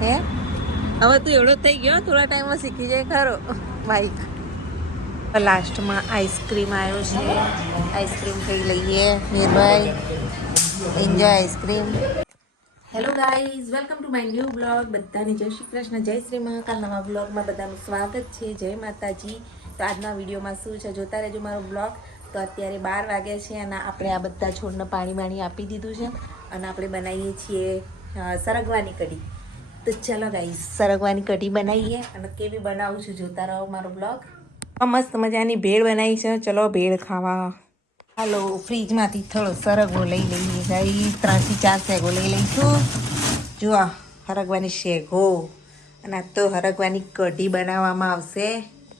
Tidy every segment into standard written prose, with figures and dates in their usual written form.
હે હવે તું એવડો થઈ ગયો, થોડા ટાઈમમાં શીખી જાય ખરો બાઈક. લાસ્ટમાં આઈસ્ક્રીમ આવ્યો છે, આઈસ્ક્રીમ ખાઈ લઈએ મીરભાઈ. Enjoy ice cream. Hello guys, welcome to my new blog. બધાને જય શ્રી કૃષ્ણ, જય શ્રી મહાકાલ. નવા બ્લોગમાં બધાનું સ્વાગત છે. જય માતાજી. તો આજના વિડીયોમાં શું છે જોતા રહેજો મારો બ્લોગ. તો અત્યારે 12 વાગ્યા છે અને આપણે આ બધા છોડને પાણી આપી દીધું છે અને આપણે બનાવીએ છીએ સરગવાની કઢી. તો ચલો ગાઈઝ, સરગવાની કઢી બનાવીએ અને કેવી બનાવું છું જોતા રહો મારો બ્લોગ. મસ્ત મજાની ભેળ બનાવી છે. ચલો ભેળ ખાવા. હાલો, ફ્રીજમાંથી થોડો સરગવો લઈ લઈએ ગાઈઝ. 3 થી 4 સેગો લઈ લઈશું. જુઓ, હરગવાની શેગો. અને આ તો હરગવાની કઢી બનાવવામાં આવશે.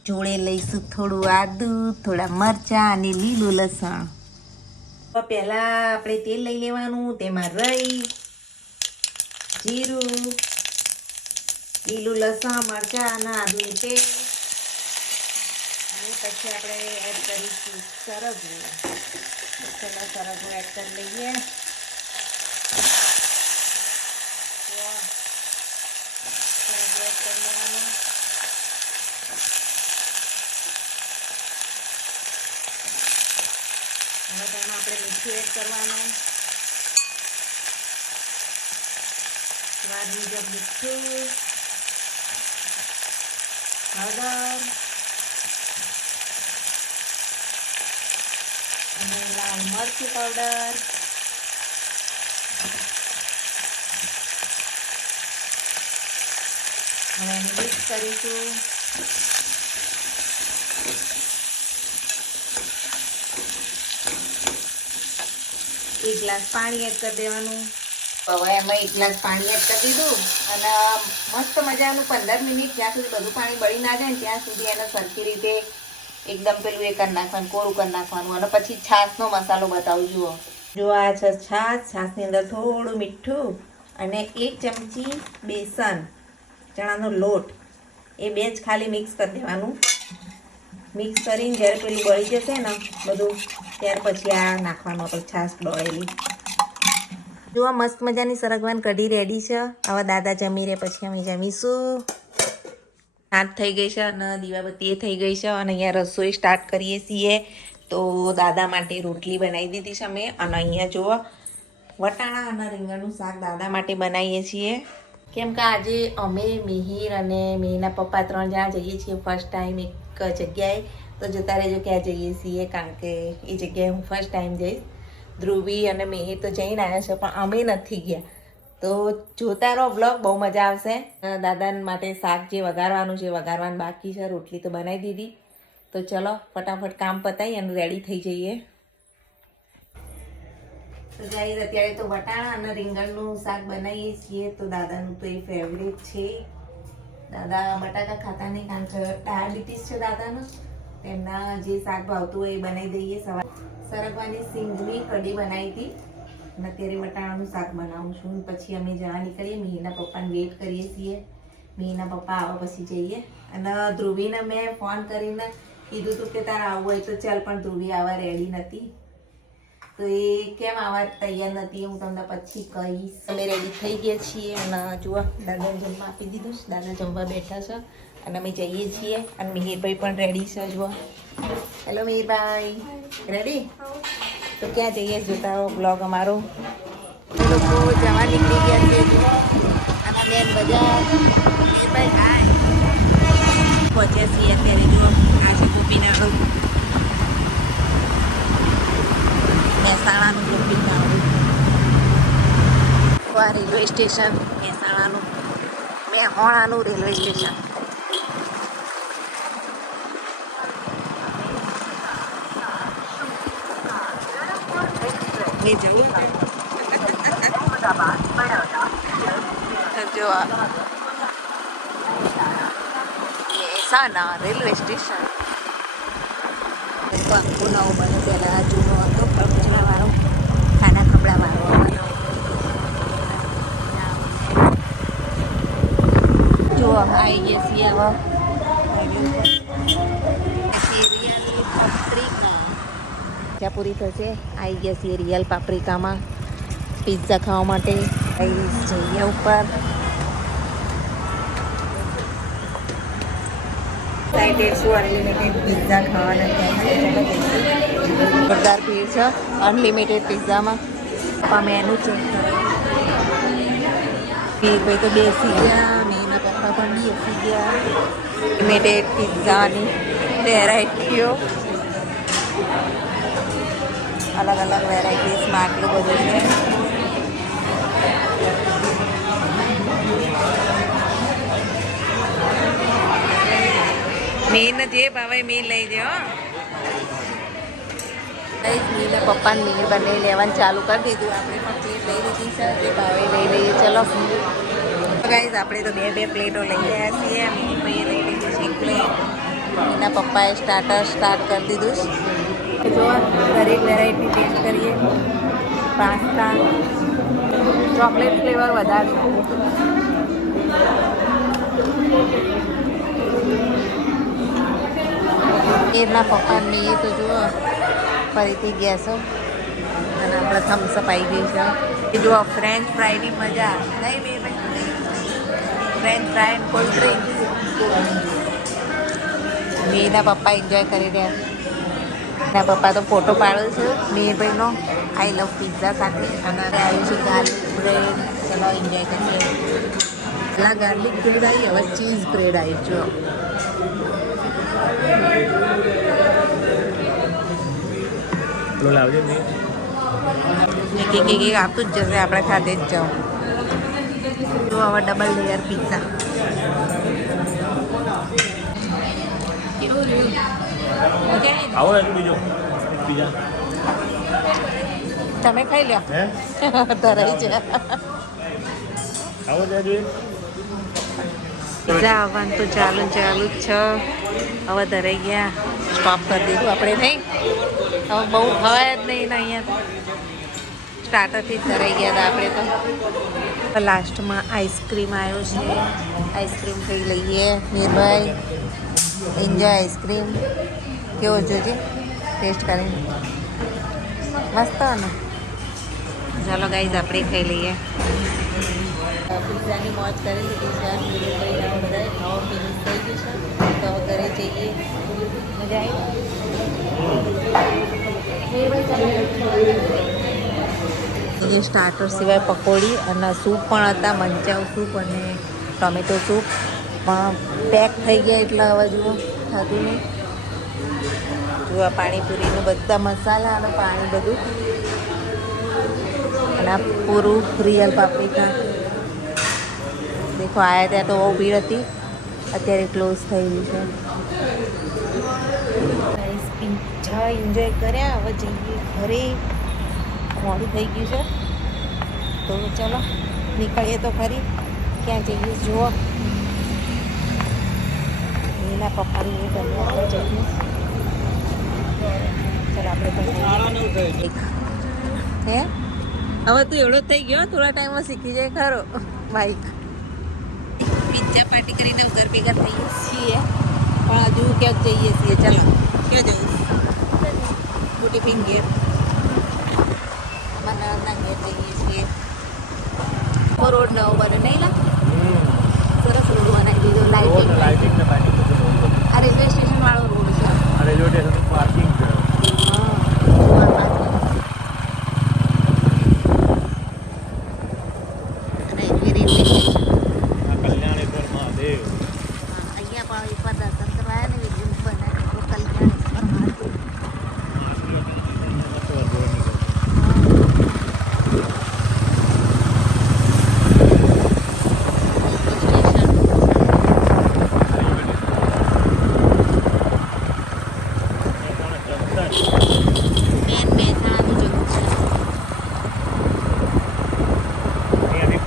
જોડે લઈશું થોડું આદુ, થોડા મરચાં અને લીલું લસણ. તો પહેલાં આપણે તેલ લઈ લેવાનું, તેમાં રાઈ, જીરું, લીલું લસણ, મરચાં અને આદુની પેસ્ટ. અને પછી આપણે એડ કરીશું સરગવો. ચલો સરગવો એડ કરી લઈએ. સરગવો એડ કરી લેવાનું. હવે તેમાં આપણે મીઠું એડ કરવાનું. સ્વાદ મુજબ મીઠું, હળદર અને લાલ મરચું પાવડર. હવે એને મિક્સ કરીશું. એક ગ્લાસ પાણી એડ કરી દેવાનું. હવે એમાં 1 ગ્લાસ પાણી એડ કરી દીધું અને મસ્ત મજાનું 15 મિનિટ જ્યાં સુધી બધું પાણી બળી ના જાય ને ત્યાં સુધી એને સરખી રીતે એકદમ પેલું એ કરી નાખવાનું, કોરું કરી નાખવાનું. અને પછી છાશનો મસાલો બતાવું. જો આ છે છાશ. છાશની અંદર થોડું મીઠું અને 1 ચમચી બેસન, ચણાનો લોટ, એ 2 જ ખાલી મિક્સ કરી દેવાનું. મિક્સ કરીને જ્યારે પેલું બળી જશે ને બધું, ત્યાર પછી આ નાખવાનું આપણે છાશ દોડેલી. જો આ મસ્ત મજાની સરગવાની કઢી રેડી છે. હવે દાદા જમી રહે પછી અમે જમીશું. હાથ થઈ ગઈ છે અને દીવાબત્તી એ થઈ ગઈ છે અને અહીંયા રસોઈ સ્ટાર્ટ કરીએ છીએ. તો દાદા માટે રોટલી બનાવી દીધી છે અમે. અને અહીંયા જુઓ, વટાણા અને રીંગણનું શાક દાદા માટે બનાવીએ છીએ. કેમ કે આજે અમે, મિહિર અને મિહિરના પપ્પા 3 જણા જઈએ છીએ ફર્સ્ટ ટાઈમ એક જગ્યાએ. તો જોતા રહેજો ક્યાં જઈએ છીએ, કારણ કે એ જગ્યાએ હું ફર્સ્ટ ટાઈમ જઈશ. ધ્રુવી અને મિહિર તો જઈને આવ્યા છે પણ અમે નથી ગયા. તો જોતા રહો બ્લોગ, બહુ મજા આવશે. દાદા માટે શાક જે વઘારવાનું છે, વઘારવાનું બાકી છે. રોટલી તો બનાવી દીધી. તો ચલો ફટાફટ કામ પતાવી અને રેડી થઈ જઈએ. તો ગાઈઝ, અત્યારે તો વટાણા અને રીંગણનું શાક બનાવીએ છીએ. તો દાદાનું તો એ ફેવરેટ છે. દાદા બટાકા ખાતા નહીં, કારણ કે ડાયાબિટીસ છે દાદાનું. તેમના જે શાક ભાવતું હોય એ બનાવી દઈએ. સરગવાની સિંગની કઢી બનાવી હતી અને અત્યારે વટાણાનું શાક બનાવું છું. પછી અમે જવા નીકળીએ. મિહિરના પપ્પાને વેઇટ કરીએ છીએ. મિહિરના પપ્પા આવવા પછી જઈએ. અને ધ્રુવીને મેં ફોન કરીને કીધું હતું કે તારે આવવું હોય તો ચાલ, પણ ધ્રુવી આવવા રેડી નથી. તો એ કેમ આવવા તૈયાર નથી હું તમને પછી કહીશ. અમે રેડી થઈ ગયા છીએ અને જુઓ દાદાને જમવા આપી દીધું. દાદા જમવા બેઠા છે અને અમે જઈએ છીએ. અને મિહિરભાઈ પણ રેડી છે. જુઓ, હેલો મિહિરભાઈ, રેડી? તો ક્યાં જઈએ જોતા હો બ્લોગ અમારો. એ લોકો જવા નીકળી ગયા છે. જુઓ, અને બેન બજાર. મિહિરભાઈ હાય. પહોંચ્યા છીએ અત્યારે. જુઓ, આ છે ગોપીનાળું, મહેસાણાનું ગોપીનાળું. આ રેલવે સ્ટેશન મહેસાણાનું, મેહોણાનું રેલવે સ્ટેશન. એ જવું જો મહેસાણા રેલવે સ્ટેશન. આખું નવું બને, પહેલાં જૂનો હતો કચરાવાળો, ખાના ખબડાવાળો. જો આવી ગયા છીએ હવે સિરિયલ પાપ્રિકા. ત્યાં પૂરી થશે. આવી ગયા છીએ રિયલ પાપ્રિકામાં પિઝા ખાવા માટે. જઈએ ઉપર. એક્સાઇટેડ છું અનલિમિટેડ પિઝા ખાવાના. જોરદાર ભીડ છે અનલિમિટેડ પિઝામાં. આ મેનુ ચેક કરો. ભાઈ તો બેસી ગયા ને એના પપ્પા પણ બેસી ગયા. અનલિમિટેડ પિઝાની વેરાયટીઓ, અલગ અલગ વેરાયટીઝમાં આટલું બધું છે. મેન જે ભાવે મેં લઈ જાઓ. મીને પપ્પાને મીર બંને લેવાનું ચાલુ કરી દીધું. આપણે પણ પ્લેટ લઈ લીધી છે, જે ભાવે લઈ લઈએ. ચલો ગાઈઝ, આપણે તો બે પ્લેટો લઈ ગયા છીએ. મીરભાઈએ લઈ લીધી છે એક પ્લેટ. એના પપ્પાએ સ્ટાર્ટ કરી દીધું છે. જો દરેક વેરાયટી ટેસ્ટ કરીએ. પાસ્તા, ચોકલેટ ફ્લેવર વધારે. એના પપ્પાને એ તો જુઓ ફરીથી ગેસો અને આપણે થમ્સઅપ આવી ગઈ છે. એ જુઓ ફ્રેન્ચ ફ્રાઈની મજા નહીં બે ફ્રેન્ચ ફ્રાઈ કોલ્ડ ડ્રિંક્સ. મેના પપ્પા એન્જોય કરી રહ્યા. એના પપ્પા તો ફોટો પાડ્યો છે મેરભાઈનો આઈ લવ પિઝા સાથે. અને આવ્યું છે ગાર્લિક બ્રેડ. ચલો એન્જોય કરીએ. પેલા ગાર્લિક બ્રેડ આવી, હવે ચીઝ બ્રેડ આવી. જો એક આપતું જ જશે. આપણે ખાતે જ જાઓ. જો હવે ડબલ લેયર પિઝા. તમે ખાઈ લો. ધરાઈ છે પિઝા આવવાનું તો ચાલુ જ છે. હવે ધરાઈ ગયા. સ્ટોપ કરી દીધું આપણે. નહીં હવે બહુ ખવાય જ નહીં ને અહીંયા સ્ટાર્ટરથી જ ધરાઈ ગયા હતા આપણે તો. લાસ્ટમાં આઈસ્ક્રીમ આવ્યો છે. આઈસ્ક્રીમ ખાઈ લઈએ. મીરભાઈ એન્જોય આઈસ્ક્રીમ. કેવો જોજે ટેસ્ટ કરીને. મસ્ત ને. ચાલો ગાઈઝ આપણે ખાઈ લઈએ. પિઝાની મોજ કરી લીધી છે. બધા ખાવા પીવું થઈ ગયું છે. તો ઘરે જઈએ. મજા આવી. સ્ટાર્ટર સિવાય પકોડી અને સૂપ પણ હતા. મંચાવ સૂપ અને ટોમેટો સૂપ પણ પેક થઈ ગયા એટલે હવે જુઓ થતું નહીં. જુઓ પાણીપુરીનું બધા મસાલા અને પાણી બધું. અને આ પૂરું રિયલ પાપડીકા. દેખો આયા ત્યાં તો બહુ ભીડ હતી. અત્યારે ક્લોઝ થઈ ગયું છે. પિઝા એન્જોય કર્યા. હવે જઈએ ઘરે. મોડું થઈ ગયું છે તો ચાલો નીકળીએ તો ખરી. ક્યાં જઈએ જુઓ. એના પપ્પાની એ બંને આપણે જઈએ. ચાલો આપણે પણ હે હવે તું એવડો થઈ ગયો. થોડા ટાઈમમાં શીખી જાય ખરો બાઈક. પિઝા પાર્ટી કરીને ઘર ભેગા થઈએ છીએ. પણ હજુ ક્યાંક જઈએ છીએ. ચાલો ક્યાં જવું? મોટી ફિંગર બનાવના ઘેર જઈએ છીએ. રોડ નવો બને નહીં લા. સરસ રોડ બનાવી દીધો. લાઇટિંગ આ રેલવે સ્ટેશન વાળો રોડ છે. રેલવે સ્ટેશન પાર્કિંગ છે.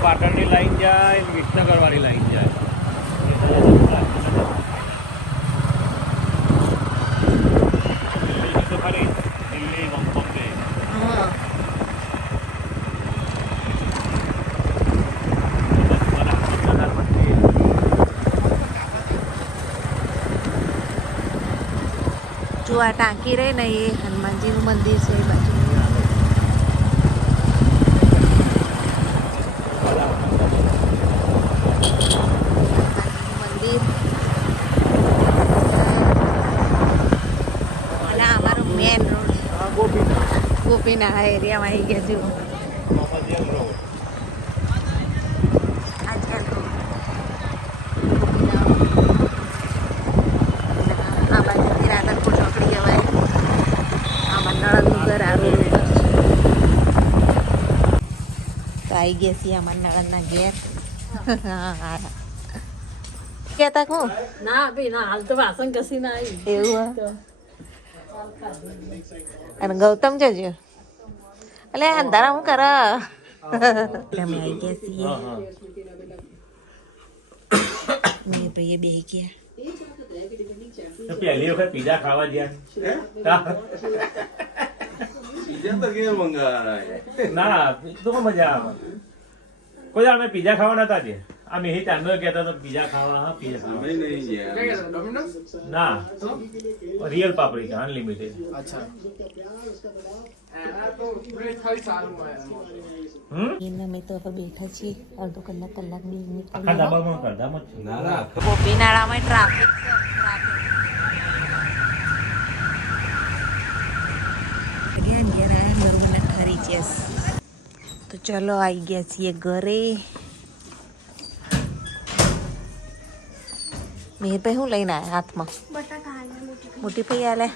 પાટણની લાઈન જાય, વિસનગર વાળી લાઈન જાય. જો આ ટાંકી રહી ને એ હનુમાનજીનું મંદિર છે એ બાજુ. મંદિર ગોપીના આ એરિયામાં આવી ગયા છું આજકાલ આ બાજુથી રાધનપુર ચોકડી જવાય આમાં નળનનું ઘર આવેલું તો આવી ગયા છીએ અમારા નળનના ઘેર હા કેતા કહું ના ભાઈ ના હાલ તો વાસણ કસી ના આવી એવું અને ગૌતમ જજો એટલે અંધારા હું કર અમે આવી ગયા છીએ મેં ભાઈએ બે ગયા પહેલી વખત પીઝા ખાવા ગયા ના તો મજા આવે કોઈ અમે પીઝા ખાવા નતા જે આ મેહી ચાંદો કહેતા તો પીઝા ખાવા હા પીઝા ખાવા ના રિયલ પાપડી અનલિમિટેડ અમે તો હવે બેઠા છીએ અડધો કલાક 2 મિનિટ આખા ધાબામાં કરદામાં જ છે. ગોપીનાળામાં ટ્રાફિક તો ચલો આવી ગયા છીએ ઘરે મેહરભાઈ શું લઈને આવ્યા હાથમાં મોટી ભાઈ આલે